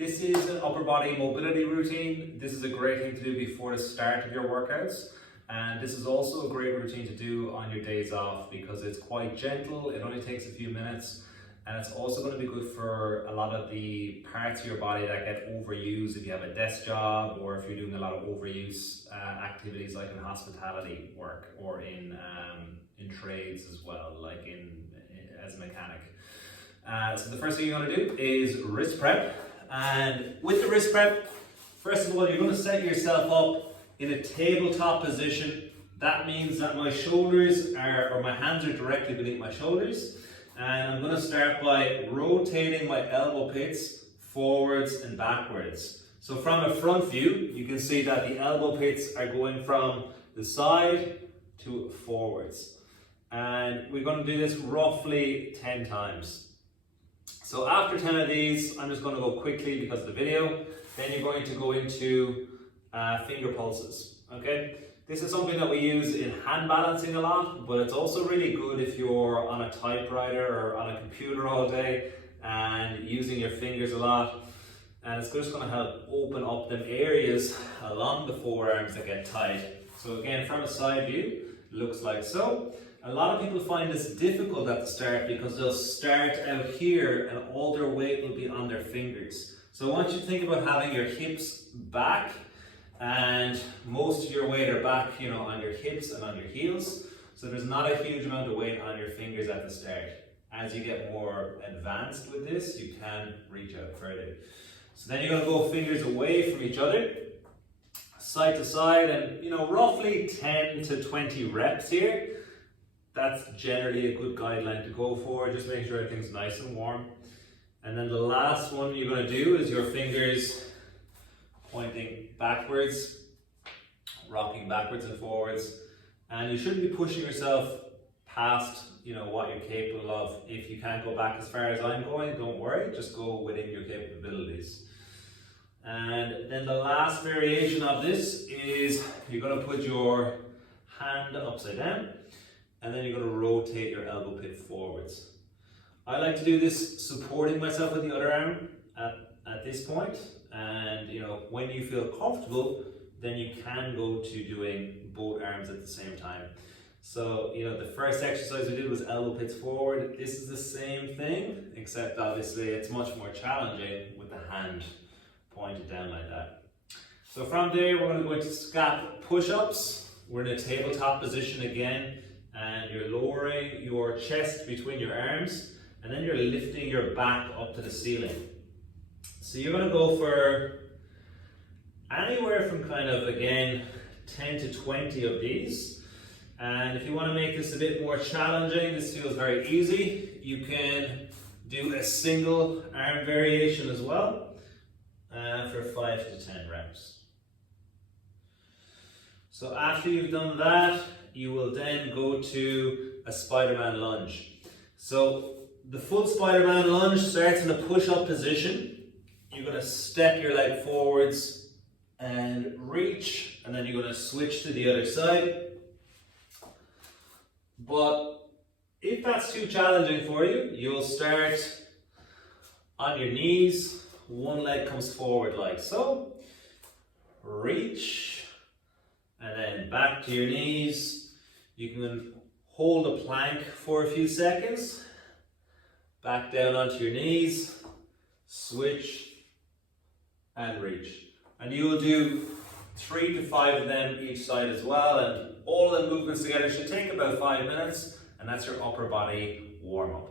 This is an upper body mobility routine. This is a great thing to do before the start of your workouts. And this is also a great routine to do on your days off because it's quite gentle, it only takes a few minutes, and it's also going to be good for a lot of the parts of your body that get overused if you have a desk job or if you're doing a lot of overuse activities like in hospitality work or in trades as well, like as a mechanic. So the first thing you're going to do is wrist prep, and with the wrist prep, first of all, you're going to set yourself up in a tabletop position. That means that my shoulders or my hands are directly beneath my shoulders. And I'm going to start by rotating my elbow pits forwards and backwards. So from a front view, you can see that the elbow pits are going from the side to forwards. And we're going to do this roughly 10 times. So after 10 of these, I'm just going to go quickly because of the video. Then you're going to go into finger pulses, okay? This is something that we use in hand balancing a lot, but it's also really good if you're on a typewriter or on a computer all day and using your fingers a lot. And it's just going to help open up them areas along the forearms that get tight. So again, from a side view, it looks like so. A lot of people find this difficult at the start because they'll start out here and all their weight will be on their fingers. So I want you to think about having your hips back, and most of your weight are back, on your hips and on your heels. So there's not a huge amount of weight on your fingers at the start. As you get more advanced with this, you can reach out further. So then you're going to go fingers away from each other, side to side, and roughly 10 to 20 reps here. That's generally a good guideline to go for. Just make sure everything's nice and warm. And then the last one you're going to do is your fingers pointing backwards, rocking backwards and forwards, and you shouldn't be pushing yourself past what you're capable of. If you can't go back as far as I'm going, don't worry, just go within your capabilities. And then the last variation of this is you're going to put your hand upside down and then you're going to rotate your elbow pit forwards. I like to do this supporting myself with the other arm at this point. And when you feel comfortable, then you can go to doing both arms at the same time. So the first exercise we did was elbow pits forward. This is the same thing, except obviously it's much more challenging with the hand pointed down like that. So from there, we're going to go into scap push-ups. We're in a tabletop position again, and you're lowering your chest between your arms, and then you're lifting your back up to the ceiling. So you're going to go for anywhere from again, 10 to 20 of these. And if you want to make this a bit more challenging, this feels very easy, you can do a single arm variation as well for 5 to 10 reps. So after you've done that, you will then go to a Spider-Man lunge. So the full Spider-Man lunge starts in a push-up position. You're going to step your leg forwards and reach, and then you're going to switch to the other side. But if that's too challenging for you, you'll start on your knees. One leg comes forward like so. Reach, and then back to your knees. You can hold a plank for a few seconds. Back down onto your knees. Switch and reach. And you will do 3 to 5 of them each side as well, and all the movements together should take about 5 minutes, and that's your upper body warm-up.